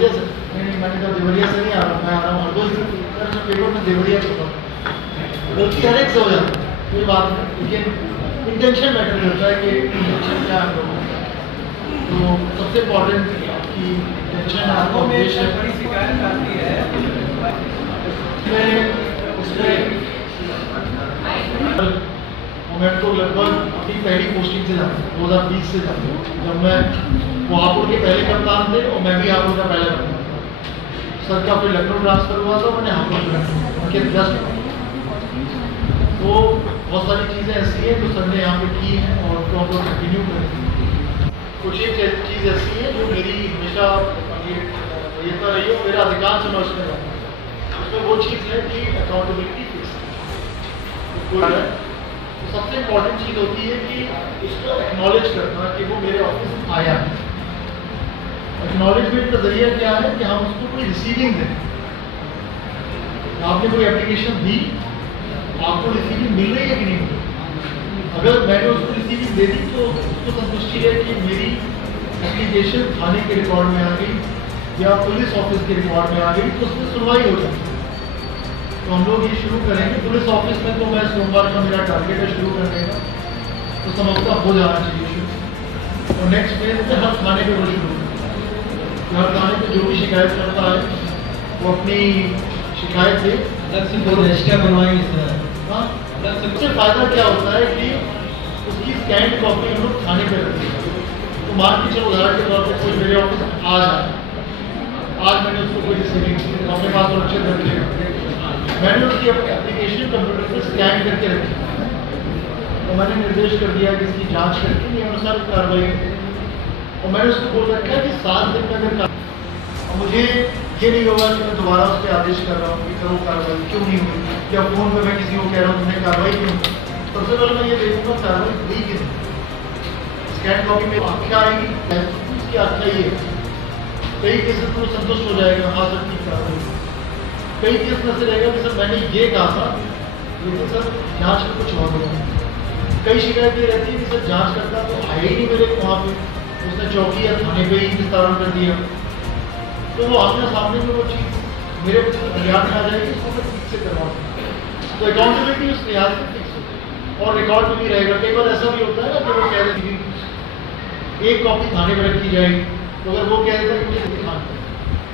देवरिया से। नहीं, मैंने कहा देवरिया से नहीं आ रहा, मैं आ रहा हूँ हरदोई से। सर पेपर में देवरिया चुका, गलती हर एक से हो जाती है, कोई बात नहीं, लेकिन इंटेंशन मैटर करता है कि इंटेंशन क्या है लोगों का। तो सबसे इम्पोर्टेंट कि इंटेंशन आपको हमेशा बड़ी शिकायत आती है उसमें मैं तो लगभग अपनी पहली पोस्टिंग से जाता हूँ, 2020 से जाता हूँ, जब मैं वो हापुड़ के पहले कप्तान थे और मैं भी हापुड़ का पहला कप्तान था। सर का फिर लखनऊ ट्रांसफर हुआ था, मैंने हापुड़ उनके जस्ट। तो बहुत सारी चीज़ें ऐसी हैं जो सर ने यहाँ पे की हैं और तो हम लोग कंटिन्यू करें। कुछ एक चीज़ ऐसी है जो मेरी हमेशा ये तो रही है, मेरा अधिकांश समय उसमें रहता है। उसमें वो चीज़ है कि अकाउंटेबिलिटी फिक्स है। तो सबसे इम्पोर्टेंट चीज़ होती है कि उसको एक्नॉलेज करना कि वो मेरे ऑफिस में आया है। एक्नॉलेजमेंट का जरिया क्या है कि हम उसको कोई रिसीविंग दें। आपने कोई एप्लीकेशन दी, आपको रिसीविंग मिल रही है कि नहीं मिल रही। अगर मैंने उसको रिसीविंग दे दी तो उसको संतुष्टि है कि मेरी एप्लीकेशन थाने के रिकॉर्ड में आ गई या पुलिस ऑफिस के रिकॉर्ड में आ गई, तो उसमें सुनवाई हो जाती है। तो हम लोग ये शुरू करेंगे पुलिस ऑफिस में, तो मैं सोमवार का मेरा टारगेट है शुरू करने का, तो संभवतः हो जाना चाहिए शुरू। और नेक्स्ट फेज में हर थाने पे वो शुरू करेंगे। हर थाने पे जो भी शिकायत करता है वो अपनी शिकायत दे, रजिस्टर बनवाएंगे सर। हाँ, सबसे फायदा क्या होता है कि उसकी स्कैन कॉपी हम लोग थाने पे रखते हैं। तो मान के चलो उदाहरण के तौर पर कोई मेरे ऑफिस आज आया, आज मैंने उसको कोई रिसीविंग अपने पास सुरक्षित रख लिया, मैंने उसकी एप्लीकेशन कंप्यूटर पर स्कैन करके रखी, तो मैंने निर्देश कर दिया कि इसकी जांच करके नियमानुसार कार्रवाई। और मैंने उसको बोल रखा है कि 7 दिन में अगर और मुझे ये नहीं होगा कि मैं दोबारा उस पर आदेश कर रहा हूँ कि करो कार्रवाई क्यों नहीं हुई, या फ़ोन पर मैं किसी को कह रहा हूँ तुमने कार्रवाई क्यों। सबसे पहले मैं ये देखूँगा कार्रवाई हुई कि नहीं। स्कैन कॉपी में आख्या आएगी, उसकी आख्या ये कई केसेस में संतुष्ट हो जाएगा, हाँ सर ठीक कार्रवाई। कई केस में से रहेगा कि सर मैंने ये कहा था लेकिन सर जांच में कुछ और होगा। कई शिकायत ये रहती है कि सर जांच करता तो आया ही नहीं मेरे वहाँ पे, उसने चौकी या थाने पे ही विस्तारण कर दिया। तो वो आमने सामने में वो चीज़ मेरे याद में आ जाएगी, उसको मैं ठीक से करवाऊँ। तो अकाउंटेबिलिटी उस लिहाज से फिक्स होती है और रिकॉर्ड में भी रहेगा। कई बार ऐसा भी होता है ना कि वो कह देती एक कॉपी थाने पर रखी जाएगी, तो अगर वो कह देता है मुझे दिखाना,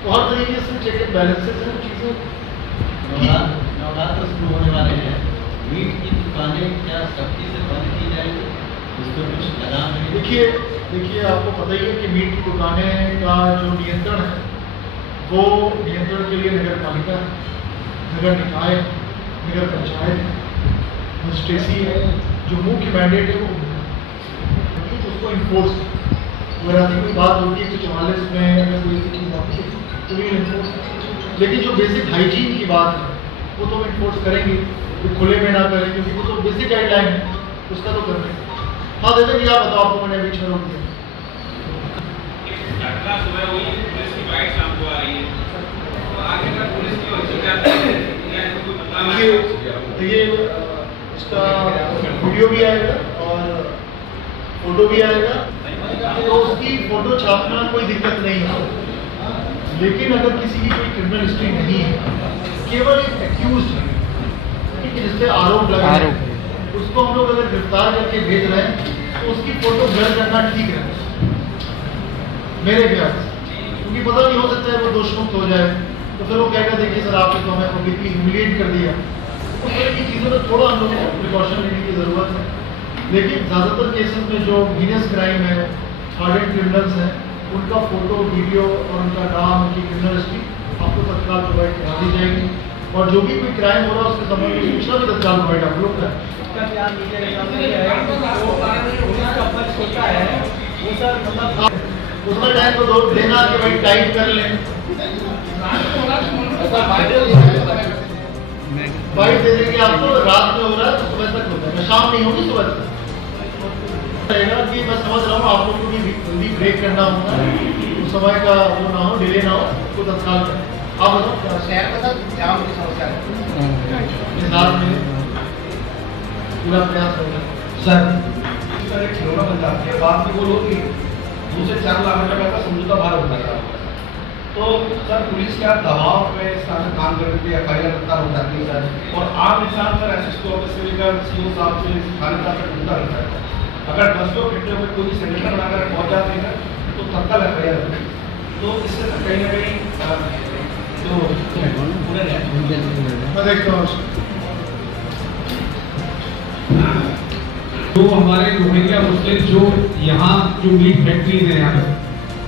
तो हर तरीके से चेक एंड बैलेंसेस हैं चीज़ें। नवरात्र शुरू होने वाले हैं, मीट की दुकानें क्या सख्ती से बंद की जाएंगी, इस पर कुछ लगाम नहीं? देखिए आपको पता ही है कि मीट की दुकानें का जो नियंत्रण है वो नियंत्रण के लिए नगर पालिका है, नगर निकाय, नगर पंचायत, मजिस्ट्रेसी है। जो मुख्य मैंडेट है वो उसको इन्फोर्स, अगर आदमी कोई बात होती है तो 44 में अगर कोई चीज़ आती है तो भी इन्फोर्स। लेकिन जो बेसिक हाइजीन की बात है वो तो हम इन्फोर्स करेंगे, तो खुले में ना करें, क्योंकि वो तो बेसिक गाइडलाइन है, उसका तो करना है। हाँ दे देंगे, आप बताओ, आपको मैंने बीच में रोक दिया। देखिए इसका वीडियो भी आएगा और फोटो भी आएगा, तो उसकी फोटो छापना कोई दिक्कत नहीं है। लेकिन अगर किसी की कोई क्रिमिनल हिस्ट्री नहीं है, केवल एक एक्यूज्ड है कि जिससे आरोप लगा है, उसको हम लोग अगर गिरफ्तार करके भेज रहे हैं तो उसकी फोटो ब्लर करना ठीक है मेरे ख्याल से, क्योंकि पता नहीं हो सकता है वो दोषमुक्त हो जाए, तो फिर वो कहेगा देखिए सर आपने तो हमें पब्लिकली ह्यूमिलिएट कर दिया। उस तरह की चीज़ों में थोड़ा हम लोगों को प्रिकॉशन लेने की ज़रूरत है। लेकिन ज़्यादातर केसेस में जो हीनियस क्राइम है, हार्डेड क्रिमिनल्स हैं, उनका फोटो, वीडियो और उनका नाम, उनकी क्रिमिनल हिस्ट्री आपको तत्काल प्रोवाइड करा दी जाएगी। और जो भी कोई क्राइम हो रहा है उसके संबंध में सूचना भी तत्काल प्रोवाइड आप लोग करें। उसका टाइम तो दो देना कि भाई टाइप कर लें, बाइट दे देंगे आपको, रात में हो रहा है तो सुबह तक होता है, शाम नहीं होगी सुबह तक रहेगा। कि मैं समझ रहा हूँ आप लोग को भी जल्दी ब्रेक करना होगा, तो समय का वो ना हो, डिले ना हो, उसको तत्काल करें। आप बताओ शहर में सर जाम की समस्या है, पूरा प्रयास होगा सर। एक खिलौना बन जाती है, बाद में वो लोग 2 से 4 लाख रुपए का समझौता बाहर होता है। तो सर पुलिस क्या दबाव में इस तरह से काम करने के लिए FIR रफ्तार हो जाती है सर, और आम इंसान सर SSP ऑफिस से लेकर CO साहब से थानेदार तक ढूंढता रहता है। अगर 10 लोग इकट्ठे होकर कोई संगठन बनाकर पहुँच जाते हैं सर, तो तत्काल FIR होती है। तो इससे सर कहीं ना कहीं जो मैं देखता हूँ तो हमारे रोहिंग्या मुस्लिम जो यहाँ जो मीट फैक्ट्रीज है यहाँ पे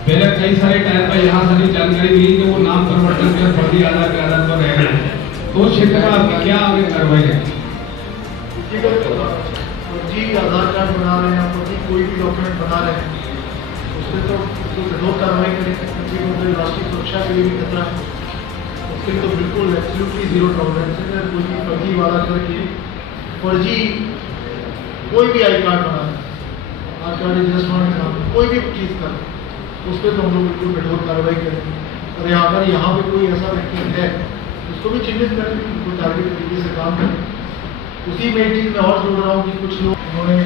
पहले कई सारे टाइम पर यहाँ सारी जानकारी मिली कि वो नाम परिवर्तन कर फर्जी आधार के आधार पर रह रहे हैं, तो उस क्षेत्र में आपकी क्या आगे कार्रवाई है? फर्जी आधार कार्ड बना रहे हैं, फर्जी कोई भी डॉक्यूमेंट बना रहे हैं, उससे तो कठोर कार्रवाई करेंगे, क्योंकि राष्ट्रीय सुरक्षा के लिए भी खतरा है। उसके लिए तो बिल्कुल एब्सोल्युटली जीरो टॉलरेंस है। कोई भी फर्जी वाला करके फर्जी कोई भी आई कार्ड बना है, आधार कार्ड जस्ट वन एग्जाम्पल, कोई भी चीज़ कर उस पर तो हम लोग बिल्कुल कठोर कार्रवाई करेंगे। और अगर यहाँ पे कोई ऐसा व्यक्ति है उसको भी चिन्हित करेंगे, बिल्कुल टारगेट तरीके से काम करें। उसी में एक चीज़ मैं और जोड़ रहा हूँ कि कुछ लोग उन्होंने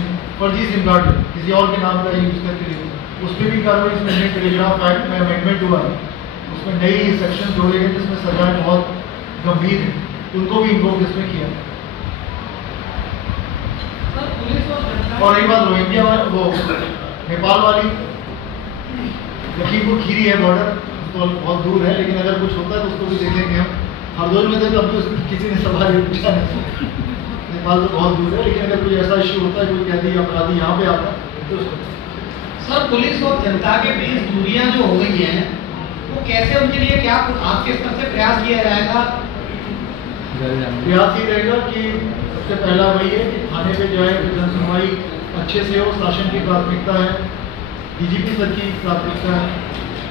फर्जी सिम कार्ड किसी और के नाम का यूज़ करके लिए, उस पर भी कार्रवाई इसमें नई टेलीग्राफ एक्ट में अमेंडमेंट हुआ है, उसमें नई सेक्शन जोड़े गए जिसमें सजाएं बहुत गंभीर है, उनको भी इन्वोक इसमें किया। और रही बात रोहिंग्या वो नेपाल वाली, लखीमपुर खीरी है बॉर्डर, तो बहुत दूर है, लेकिन अगर कुछ होता है तो उसको भी देखेंगे हम। हरदोई में तो कभी किसी ने सवाल पूछा नहीं, नेपाल तो बहुत दूर है, लेकिन अगर कोई ऐसा इश्यू होता है, कोई कैदी अपराधी यहाँ पे आता है तो सर पुलिस और जनता के बीच दूरियां जो हो गई हैं, वो कैसे उनके लिए क्या आपके स्तर से प्रयास किया जाएगा? प्रयास ही रहेगा कि सबसे पहला वही है कि थाने पे जाए तो जन सुनवाई अच्छे से हो, शासन की प्राथमिकता है, DGP सर की प्राथमिकता है।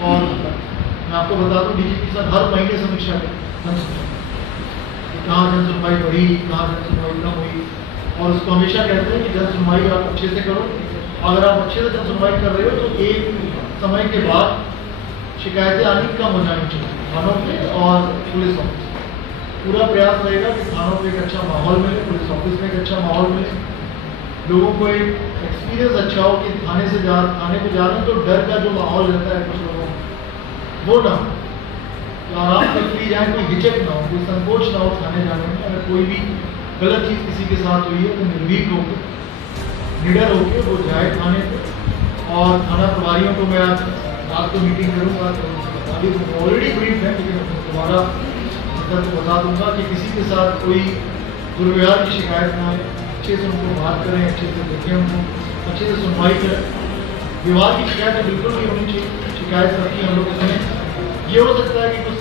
और मैं आपको बता दूं DGP सर हर महीने समीक्षा करें कहाँ जन सुनवाई बढ़ी, कहाँ जन सुनवाई कम हुई, और उसको हमेशा कहते हैं कि जन सुनवाई आप अच्छे से करो। अगर आप अच्छे से जन सुनवाई कर रहे हो तो एक समय के बाद शिकायतें आनी कम हो जानी चाहिए थानों पे और पुलिस ऑफिस। पूरा प्रयास रहेगा कि थानों पे एक अच्छा माहौल मिले, पुलिस ऑफिस में एक अच्छा माहौल मिले, लोगों को एक एक्सपीरियंस अच्छा हो कि थाने पे जा रहे हैं तो डर का जो माहौल रहता है कुछ लोगों को वो ना हो, तो आराम से फ्री जाए, कोई हिचक ना हो, कोई संकोच ना हो थाने जाने में। अगर कोई भी गलत चीज़ किसी के साथ हुई है तो निर्भीक होकर निडर होकर वो जाए थाने पे। और थाना प्रभारियों को मैं रात को मीटिंग करूँगा तो बता दूँ, ऑलरेडी ब्रीफ है, लेकिन दोबारा तो बता दूंगा कि किसी के साथ कोई दुर्व्यवहार की शिकायत ना आए, अच्छे से उनको बात करें, अच्छे से देखें, उनको अच्छे से सुनवाई करें। व्यवहार की शिकायत बिल्कुल नहीं होनी चाहिए, शिकायत सबकी हम लोग सुने। ये हो सकता है कि कुछ